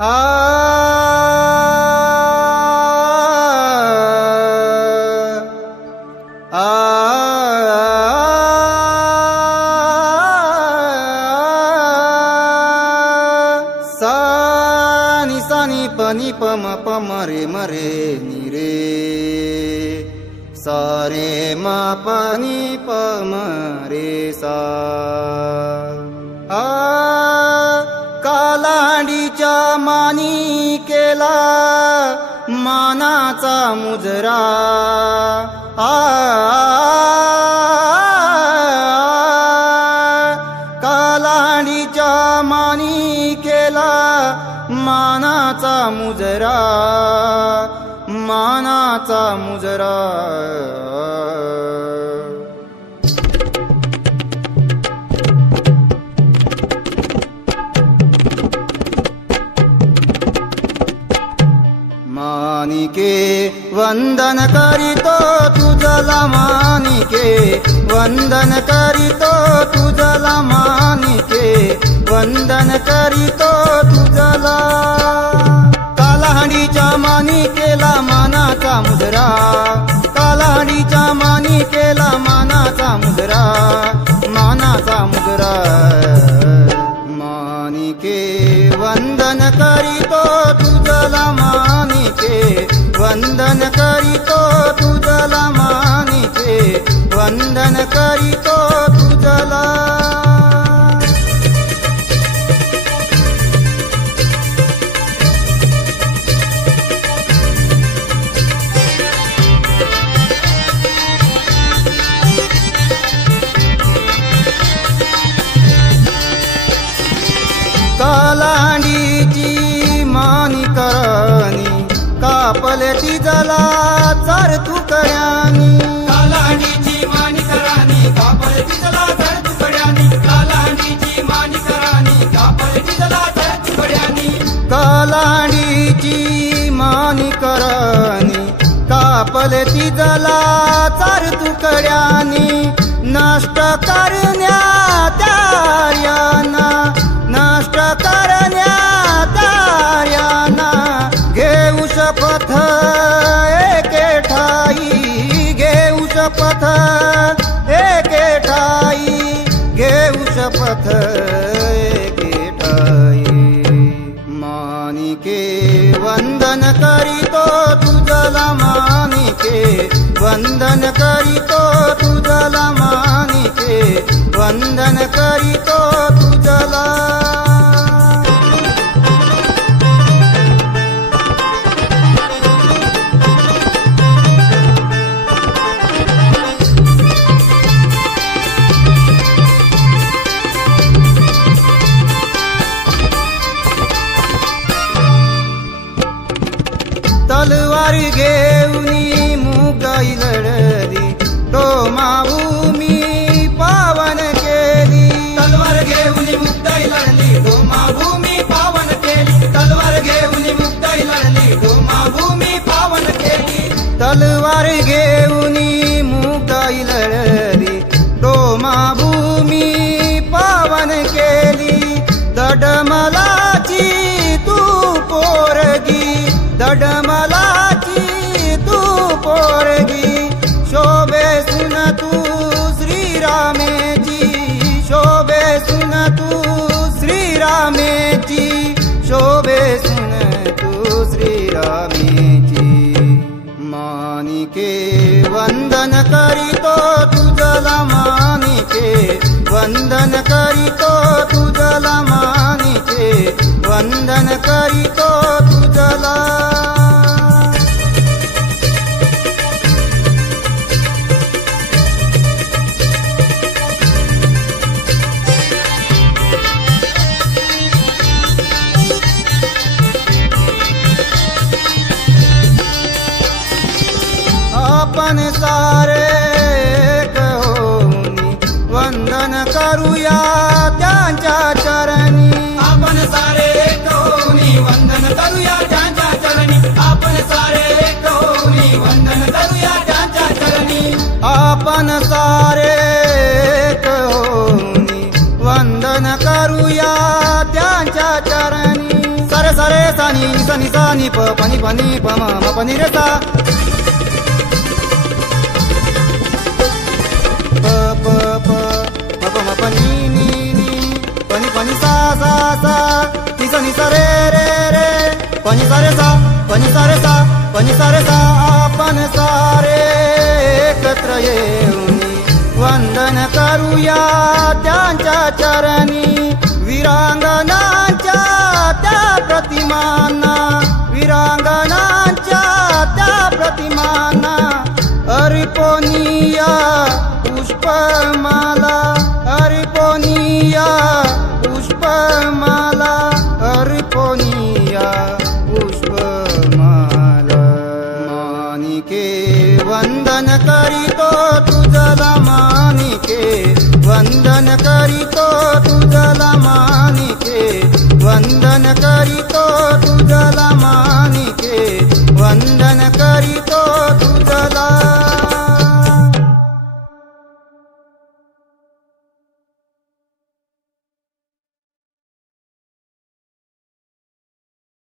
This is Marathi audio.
आ सानी पनि पम पम रे मरे नि रे सा रे म पनि पम रे सा आ कालांडीच्या मानी केला मानाचा मुजरा आ कालांडीच्या मानी केला मानाचा मुजरा मानाचा मुजरा मानिके वंदन करीतो तुझला मानिके वंदन करीतो तुझला मानिके वंदन करीतो तुझला कालाहांडीच्या मानी केला मानाचा मुजरा कालाहांडीच्या मानी केला मानाचा मुजरा मानाचा मुजरा मानिके वंदन करीतो तुझला मानिके वंदन करीतो तुझला मानिके वंदन करीतो तुझला कालांडीची मानी करणी कापले तिजला चार तुकड्यानी कालांडीची मानी करणी कापले तिजला चार तुकड्यानी कालांडीची मानी करणी कापले तिजला चार तुकड्यानी कालांडीची मानी करणी कापले तिजला चार तुकड्यानी नष्ट करण्या त्यार्याना नष्ट करण्या त्यार्याना घेऊ शपथ एके ठाई घेऊ शपथ एके ठाई घेऊ शपथ एके ठाई मानिके वंदन करीतो तुझला मानिके वंदन करीतो तुझला मानिके वंदन करीतो तुझला तलवार घेऊनी मुगाई लढली तो माभूमी पावन केली तलवार घेऊनी मुक्ताई लढली तो माभूमी पावन केली तलवार घेऊनी मुक्ताई लढली तो माभूमी पावन केली तलवार घेऊनी मुगाई लढली तो माभूमी पावन केली दडमलाची तू पोरगी दडमलाची तू पोरगी शोभे सुन तू श्रीरामेची शोभे सुन तू श्रीरामेची शोभे सुन तू श्रीरामेची मानिके वंदन करीतो तुझला मानिके वंदन करीतो तुझला मानिके वंदन करीतो तुझला आपण सारे कहोनी वंदन करूया त्यांच्या चरणी आपण सारे कहोनी वंदन करूया त्यांच्या चरणी आपण सारे कहोनी वंदन करूया त्यांच्या चरणी आपण सारे कहोनी वंदन करूया त्यांच्या चरणी सरे सरे रे सा नी सा नी प प नी प म प नी रे सा प प प म प नी प नी सा नी सा रे प नी सा रे सा आपण सारे एकत्र येऊन वंदन करूया त्यांच्या चरणी वीरांगणांच्या त्या प्रतिमांना वीरांगणांच्या त्या प्रतिमांना अर्पणीया पुष्पमाला अर्पणीया पुष्पमाला अर्पणीया पुष्पमाला मानिके वंदन करीतो तुझला मानिके वंदन करीतो तुझला मानिके वंदन करीतो तुझला मानिके